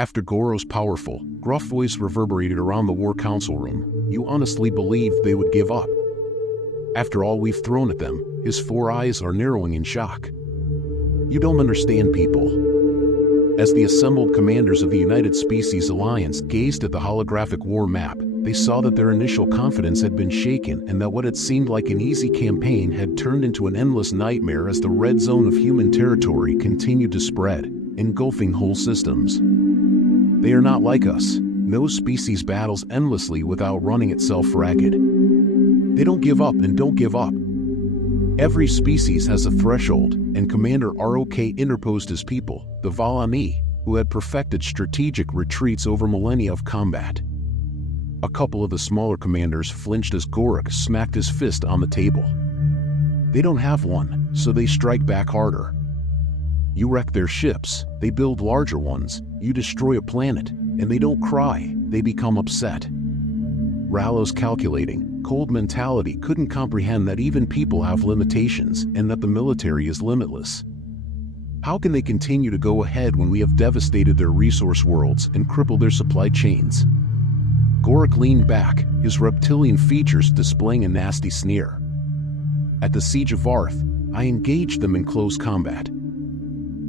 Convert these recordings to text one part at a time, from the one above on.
After Goro's powerful, gruff voice reverberated around the war council room, you honestly believed they would give up? After all we've thrown at them, his 4 eyes are narrowing in shock. You don't understand, people. As the assembled commanders of the United Species Alliance gazed at the holographic war map, they saw that their initial confidence had been shaken and that what had seemed like an easy campaign had turned into an endless nightmare as the red zone of human territory continued to spread, engulfing whole systems. They are not like us. No species battles endlessly without running itself ragged. They don't give up and don't give up. Every species has a threshold, and Commander ROK interposed his people, the Valani, who had perfected strategic retreats over millennia of combat. A couple of the smaller commanders flinched as Gorok smacked his fist on the table. They don't have one, so they strike back harder. You wreck their ships, they build larger ones, you destroy a planet, and they don't cry, they become upset. Rallo's calculating, cold mentality couldn't comprehend that even people have limitations and that the military is limitless. How can they continue to go ahead when we have devastated their resource worlds and crippled their supply chains? Gorok leaned back, his reptilian features displaying a nasty sneer. At the Siege of Varth, I engaged them in close combat.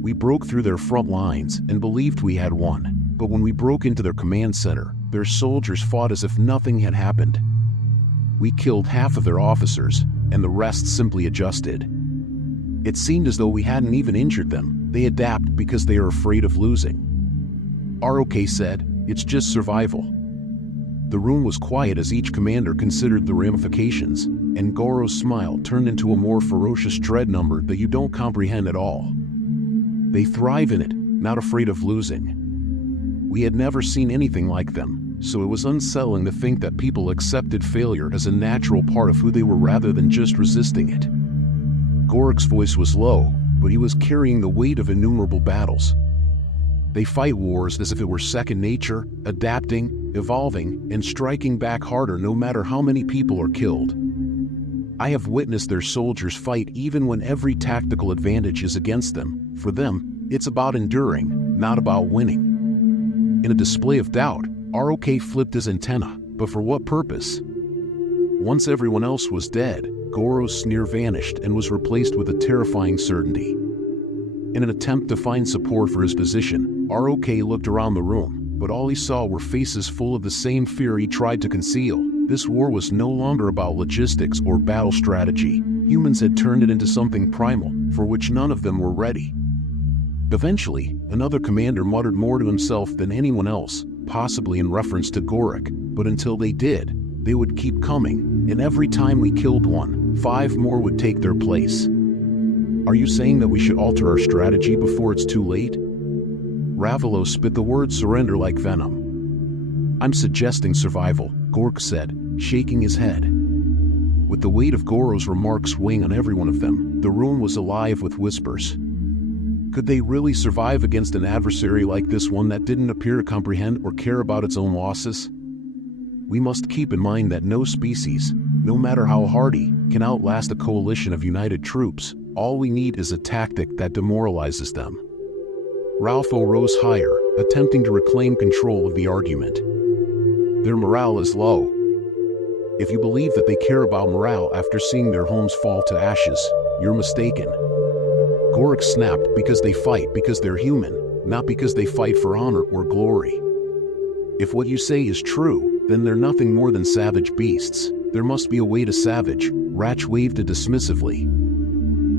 We broke through their front lines and believed we had won, but when we broke into their command center, their soldiers fought as if nothing had happened. We killed half of their officers, and the rest simply adjusted. It seemed as though we hadn't even injured them. They adapt because they are afraid of losing. ROK said, it's just survival. The room was quiet as each commander considered the ramifications, and Goro's smile turned into a more ferocious dread number that you don't comprehend at all. They thrive in it, not afraid of losing. We had never seen anything like them, so it was unsettling to think that people accepted failure as a natural part of who they were rather than just resisting it. Gorok's voice was low, but he was carrying the weight of innumerable battles. They fight wars as if it were second nature, adapting, evolving, and striking back harder no matter how many people are killed. I have witnessed their soldiers fight even when every tactical advantage is against them. For them, it's about enduring, not about winning. In a display of doubt, ROK flipped his antenna, but for what purpose? Once everyone else was dead, Goro's sneer vanished and was replaced with a terrifying certainty. In an attempt to find support for his position, ROK looked around the room, but all he saw were faces full of the same fear he tried to conceal. This war was no longer about logistics or battle strategy. Humans had turned it into something primal, for which none of them were ready. Eventually, another commander muttered more to himself than anyone else, possibly in reference to Gorok, but until they did, they would keep coming, and every time we killed one, 5 more would take their place. Are you saying that we should alter our strategy before it's too late? Ravelo spit the word surrender like venom. I'm suggesting survival, Gork said, shaking his head. With the weight of Goro's remarks weighing on every one of them, the room was alive with whispers. Could they really survive against an adversary like this one that didn't appear to comprehend or care about its own losses? We must keep in mind that no species, no matter how hardy, can outlast a coalition of united troops. All we need is a tactic that demoralizes them. Ralpho rose higher, attempting to reclaim control of the argument. Their morale is low. If you believe that they care about morale after seeing their homes fall to ashes, you're mistaken. Gorok snapped because they fight because they're human, not because they fight for honor or glory. If what you say is true, then they're nothing more than savage beasts. There must be a way to savage, Ratch waved it dismissively.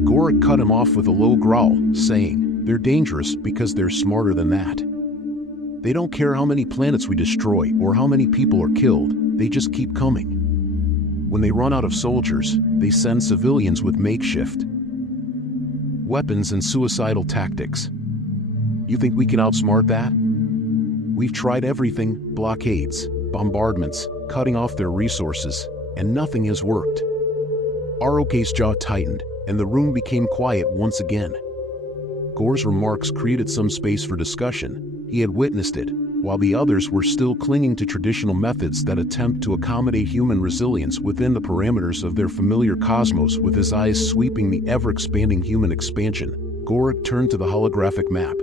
Gorok cut him off with a low growl, saying, they're dangerous because they're smarter than that. They don't care how many planets we destroy or how many people are killed, they just keep coming. When they run out of soldiers, they send civilians with makeshift weapons and suicidal tactics. You think we can outsmart that? We've tried everything, blockades, bombardments, cutting off their resources, and nothing has worked. ROK's jaw tightened, and the room became quiet once again. Gore's remarks created some space for discussion. He had witnessed it, while the others were still clinging to traditional methods that attempt to accommodate human resilience within the parameters of their familiar cosmos. With his eyes sweeping the ever-expanding human expansion, Gorok turned to the holographic map.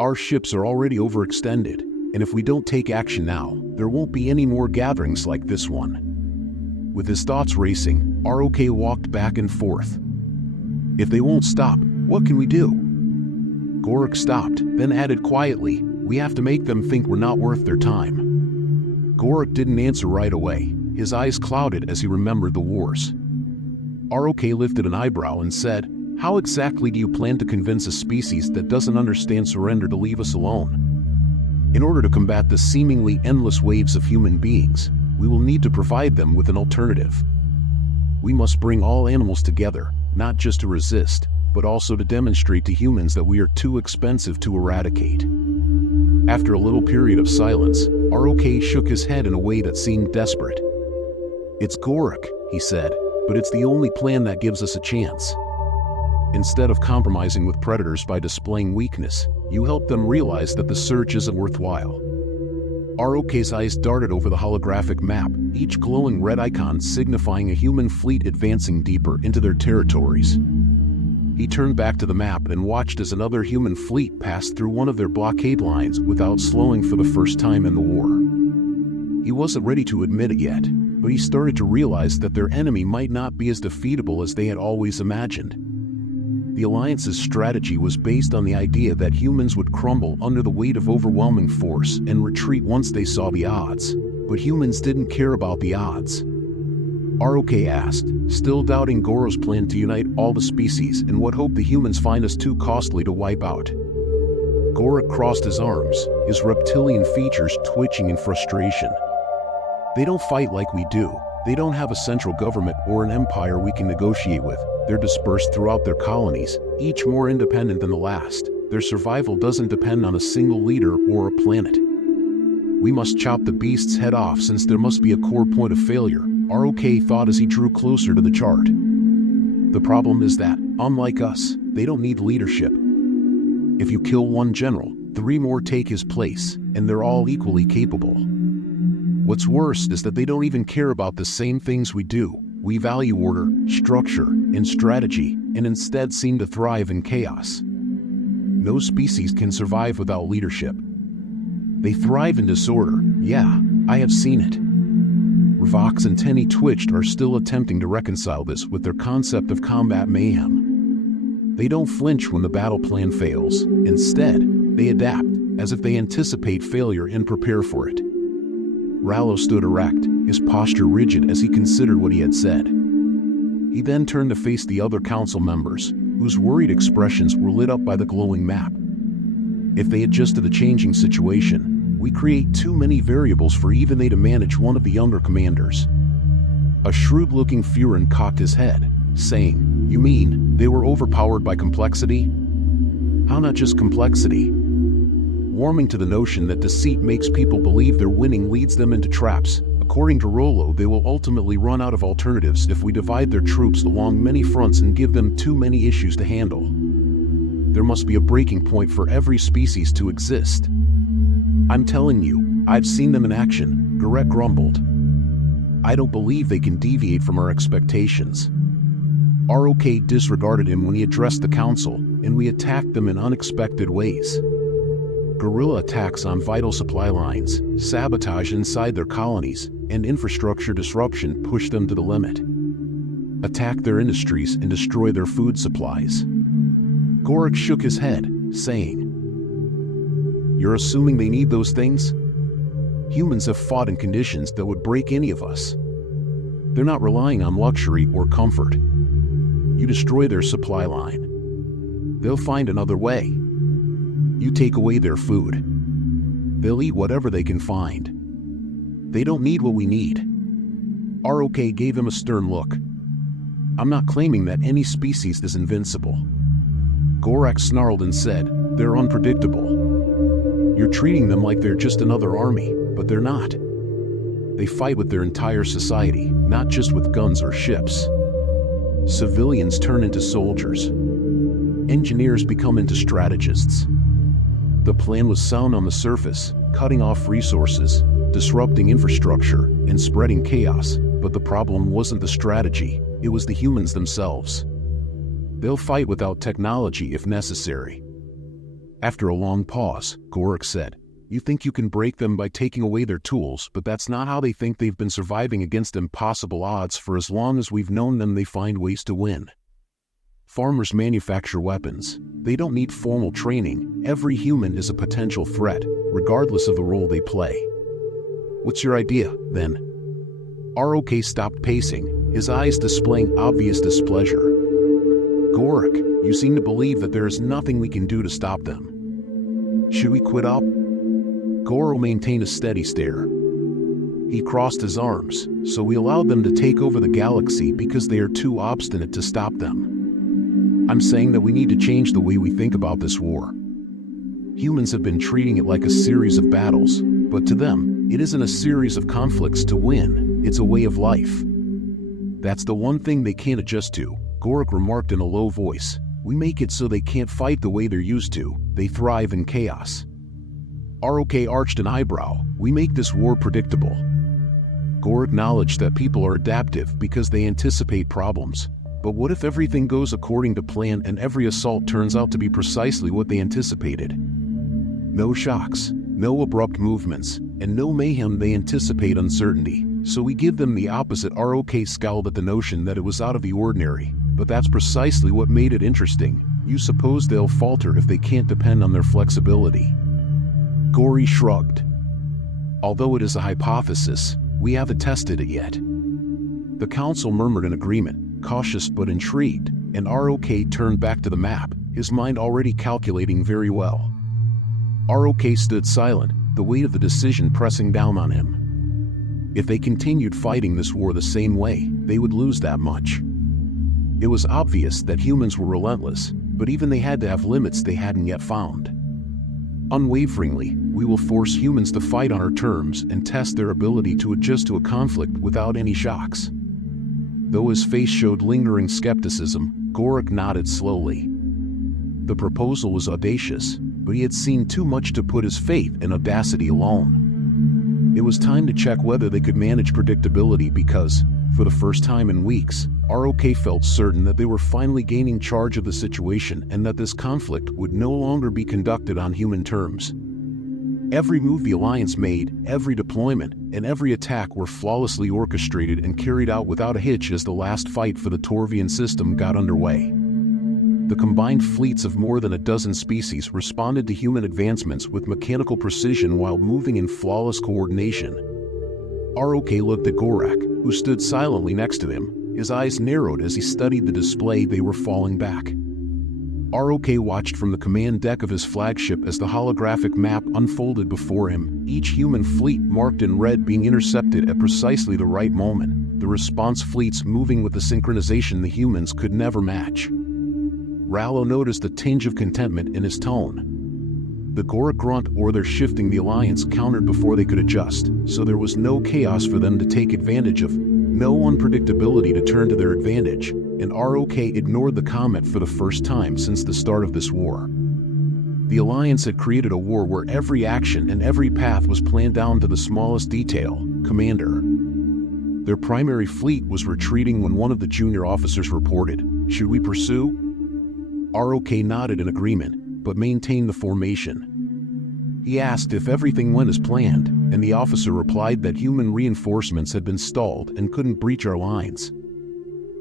Our ships are already overextended, and if we don't take action now, there won't be any more gatherings like this one." With his thoughts racing, ROK walked back and forth. "If they won't stop, what can we do?" Gorak stopped, then added quietly, "We have to make them think we're not worth their time." Gorak didn't answer right away. His eyes clouded as he remembered the wars. ROK lifted an eyebrow and said, "How exactly do you plan to convince a species that doesn't understand surrender to leave us alone? In order to combat the seemingly endless waves of human beings, we will need to provide them with an alternative. We must bring all animals together, not just to resist, but also to demonstrate to humans that we are too expensive to eradicate." After a little period of silence, ROK shook his head in a way that seemed desperate. "It's Gorak," he said, "but it's the only plan that gives us a chance. Instead of compromising with predators by displaying weakness, you help them realize that the search isn't worthwhile." ROK's eyes darted over the holographic map, each glowing red icon signifying a human fleet advancing deeper into their territories. He turned back to the map and watched as another human fleet passed through one of their blockade lines without slowing for the first time in the war. He wasn't ready to admit it yet, but he started to realize that their enemy might not be as defeatable as they had always imagined. The Alliance's strategy was based on the idea that humans would crumble under the weight of overwhelming force and retreat once they saw the odds, but humans didn't care about the odds. ROK asked, still doubting Goro's plan to unite all the species in what hope the humans find us too costly to wipe out. Gorak crossed his arms, his reptilian features twitching in frustration. "They don't fight like we do. They don't have a central government or an empire we can negotiate with. They're dispersed throughout their colonies, each more independent than the last. Their survival doesn't depend on a single leader or a planet. We must chop the beast's head off since there must be a core point of failure," ROK thought as he drew closer to the chart. "The problem is that, unlike us, they don't need leadership. If you kill one general, 3 more take his place, and they're all equally capable. What's worse is that they don't even care about the same things we do. We value order, structure, and strategy, and instead seem to thrive in chaos. No species can survive without leadership. They thrive in disorder. Yeah, I have seen it." Ravox and Tenny twitched, are still attempting to reconcile this with their concept of combat mayhem. They don't flinch when the battle plan fails. Instead, they adapt, as if they anticipate failure and prepare for it. Rallo stood erect, his posture rigid as he considered what he had said. He then turned to face the other council members, whose worried expressions were lit up by the glowing map. If they adjust to the changing situation, we create too many variables for even they to manage, one of the younger commanders. A shrewd-looking Furin cocked his head, saying, "You mean, they were overpowered by complexity? How not just complexity?" Warming to the notion that deceit makes people believe they're winning leads them into traps. According to Rollo, they will ultimately run out of alternatives if we divide their troops along many fronts and give them too many issues to handle. There must be a breaking point for every species to exist. "I'm telling you, I've seen them in action," Gorak grumbled. "I don't believe they can deviate from our expectations." ROK disregarded him when he addressed the council, and we attacked them in unexpected ways. Guerrilla attacks on vital supply lines, sabotage inside their colonies, and infrastructure disruption pushed them to the limit. Attack their industries and destroy their food supplies. Gorak shook his head, saying, "You're assuming they need those things? Humans have fought in conditions that would break any of us. They're not relying on luxury or comfort. You destroy their supply line, they'll find another way. You take away their food, they'll eat whatever they can find. They don't need what we need." ROK gave him a stern look. "I'm not claiming that any species is invincible." Gorak snarled and said, "They're unpredictable. You're treating them like they're just another army, but they're not. They fight with their entire society, not just with guns or ships. Civilians turn into soldiers. Engineers become into strategists. The plan was sound on the surface, cutting off resources, disrupting infrastructure, and spreading chaos, but the problem wasn't the strategy, it was the humans themselves. They'll fight without technology if necessary. After a long pause, Gorak said, "You think you can break them by taking away their tools, but that's not how they think. They've been surviving against impossible odds for as long as we've known them. They find ways to win. Farmers manufacture weapons. They don't need formal training. Every human is a potential threat, regardless of the role they play." "What's your idea, then?" ROK stopped pacing, his eyes displaying obvious displeasure. "Gorak, you seem to believe that there is nothing we can do to stop them. Should we quit up?" Goro maintained a steady stare. He crossed his arms, "So we allowed them to take over the galaxy because they are too obstinate to stop them. I'm saying that we need to change the way we think about this war. Humans have been treating it like a series of battles, but to them, it isn't a series of conflicts to win, it's a way of life. That's the one thing they can't adjust to," Gorak remarked in a low voice. "We make it so they can't fight the way they're used to, they thrive in chaos." ROK arched an eyebrow. "We make this war predictable." Gorak acknowledged that people are adaptive because they anticipate problems. But what if everything goes according to plan and every assault turns out to be precisely what they anticipated? No shocks, no abrupt movements, and no mayhem. They anticipate uncertainty, so we give them the opposite. ROK scowled at the notion that it was out of the ordinary, but that's precisely what made it interesting. "You suppose they'll falter if they can't depend on their flexibility?" Gori shrugged. "Although it is a hypothesis, we haven't tested it yet." The council murmured in agreement, cautious but intrigued, and ROK turned back to the map, his mind already calculating very well. ROK stood silent, the weight of the decision pressing down on him. If they continued fighting this war the same way, they would lose that much. It was obvious that humans were relentless, but even they had to have limits they hadn't yet found. "Unwaveringly, we will force humans to fight on our terms and test their ability to adjust to a conflict without any shocks." Though his face showed lingering skepticism, Gorak nodded slowly. The proposal was audacious, but he had seen too much to put his faith in audacity alone. It was time to check whether they could manage predictability because, for the first time in weeks, ROK felt certain that they were finally gaining charge of the situation and that this conflict would no longer be conducted on human terms. Every move the Alliance made, every deployment, and every attack were flawlessly orchestrated and carried out without a hitch as the last fight for the Torvian system got underway. The combined fleets of more than a dozen species responded to human advancements with mechanical precision while moving in flawless coordination. ROK looked at Gorak, who stood silently next to him, his eyes narrowed as he studied the display. They were falling back. ROK watched from the command deck of his flagship as the holographic map unfolded before him, each human fleet marked in red being intercepted at precisely the right moment, the response fleets moving with the synchronization the humans could never match. Rallo noticed a tinge of contentment in his tone. The Gorak grunt or their shifting the Alliance countered before they could adjust, so there was no chaos for them to take advantage of, no unpredictability to turn to their advantage, and ROK ignored the comment for the first time since the start of this war. The Alliance had created a war where every action and every path was planned down to the smallest detail, Commander. Their primary fleet was retreating when one of the junior officers reported, "Should we pursue?" ROK nodded in agreement, but maintained the formation. He asked if everything went as planned, and the officer replied that human reinforcements had been stalled and couldn't breach our lines.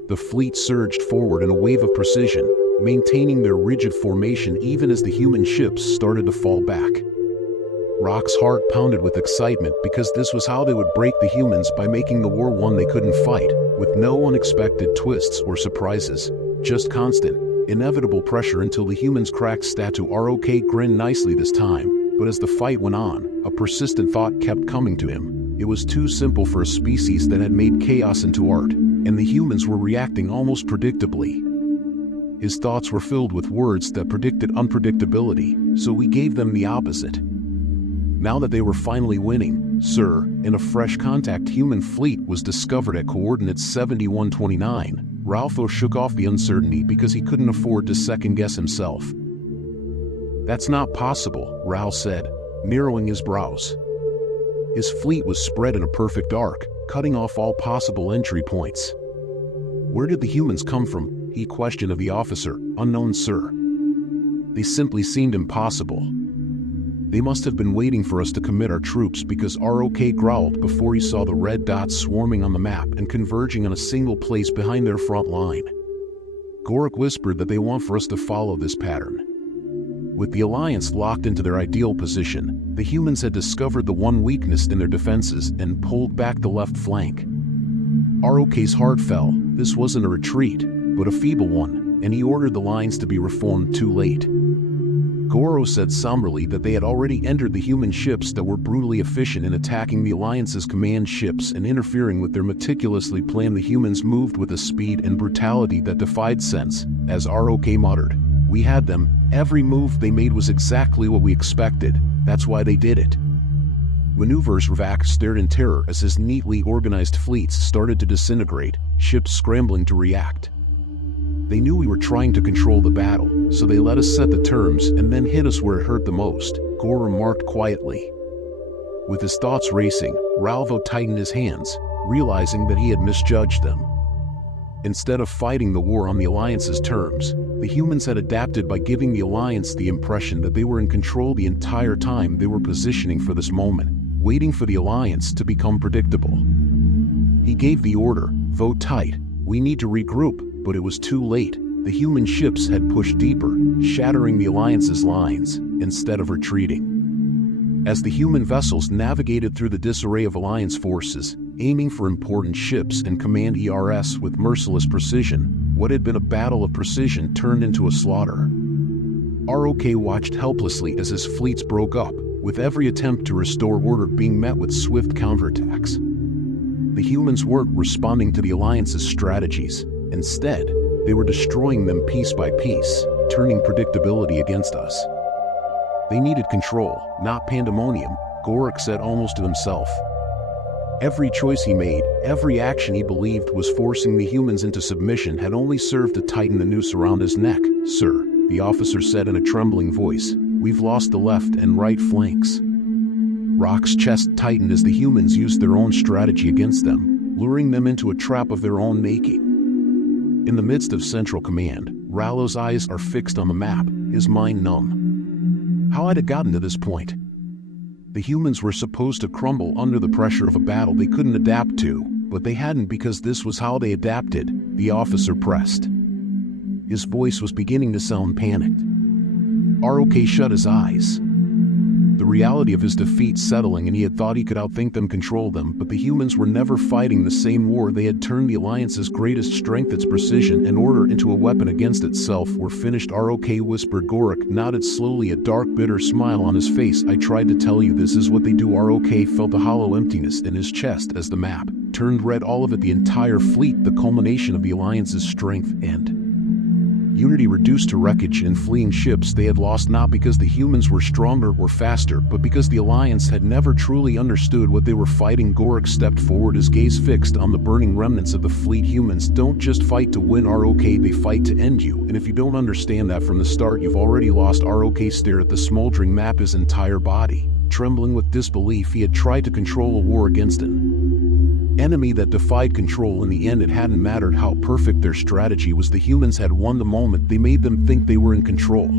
The fleet surged forward in a wave of precision, maintaining their rigid formation even as the human ships started to fall back. Rock's heart pounded with excitement because this was how they would break the humans by making the war one they couldn't fight, with no unexpected twists or surprises, just constant, inevitable pressure until the humans cracked statue. ROK grinned nicely this time, but as the fight went on, a persistent thought kept coming to him. It was too simple for a species that had made chaos into art, and the humans were reacting almost predictably. His thoughts were filled with words that predicted unpredictability, so we gave them the opposite. Now that they were finally winning, sir, and a fresh contact human fleet was discovered at coordinates 7129, Ralpho shook off the uncertainty because he couldn't afford to second-guess himself. "That's not possible," Ral said, narrowing his brows. His fleet was spread in a perfect arc, cutting off all possible entry points. "Where did the humans come from?" he questioned of the officer. "Unknown, sir." They simply seemed impossible. They must have been waiting for us to commit our troops, because ROK growled before he saw the red dots swarming on the map and converging on a single place behind their front line. Gorik whispered that they want for us to follow this pattern. With the Alliance locked into their ideal position, the humans had discovered the one weakness in their defenses and pulled back the left flank. ROK's heart fell. This wasn't a retreat, but a feeble one, and he ordered the lines to be reformed too late. Goro said somberly that they had already entered the human ships that were brutally efficient in attacking the Alliance's command ships and interfering with their meticulously planned. The humans moved with a speed and brutality that defied sense. As ROK muttered, "We had them. Every move they made was exactly what we expected. That's why they did it." Maneuvers Ravak stared in terror as his neatly organized fleets started to disintegrate, ships scrambling to react. They knew we were trying to control the battle, so they let us set the terms and then hit us where it hurt the most, Gore remarked quietly. With his thoughts racing, Ralvo tightened his hands, realizing that he had misjudged them. Instead of fighting the war on the Alliance's terms, the humans had adapted by giving the Alliance the impression that they were in control the entire time. They were positioning for this moment, waiting for the Alliance to become predictable. He gave the order, "Vote tight, we need to regroup," but it was too late. The human ships had pushed deeper, shattering the Alliance's lines, instead of retreating. As the human vessels navigated through the disarray of Alliance forces, aiming for important ships and command ERS with merciless precision, what had been a battle of precision turned into a slaughter. ROK watched helplessly as his fleets broke up, with every attempt to restore order being met with swift counterattacks. The humans weren't responding to the Alliance's strategies. Instead, they were destroying them piece by piece, turning predictability against us. They needed control, not pandemonium, Gorik said almost to himself. Every choice he made, every action he believed was forcing the humans into submission had only served to tighten the noose around his neck. "Sir," the officer said in a trembling voice, "we've lost the left and right flanks." Rock's chest tightened as the humans used their own strategy against them, luring them into a trap of their own making. In the midst of Central Command, Rallo's eyes are fixed on the map, his mind numb. How had it gotten to this point? The humans were supposed to crumble under the pressure of a battle they couldn't adapt to, but they hadn't, because this was how they adapted, the officer pressed. His voice was beginning to sound panicked. ROK shut his eyes. The reality of his defeat settling, and he had thought he could outthink them, control them, but the humans were never fighting the same war. They had turned the Alliance's greatest strength, its precision and order, into a weapon against itself. "We're finished," ROK whispered. Gorik nodded slowly, a dark, bitter smile on his face. "I tried to tell you, this is what they do." ROK felt a hollow emptiness in his chest as the map turned red, all of it, the entire fleet, the culmination of the Alliance's strength and unity reduced to wreckage and fleeing ships they had lost, not because the humans were stronger or faster, but because the Alliance had never truly understood what they were fighting. Gorik stepped forward, his gaze fixed on the burning remnants of the fleet. Humans don't just fight to win, ROK, they fight to end you, and if you don't understand that from the start, you've already lost. ROK stared at the smoldering map, his entire body trembling with disbelief. He had tried to control a war against an enemy that defied control. In the end, it hadn't mattered how perfect their strategy was. The humans had won the moment they made them think they were in control.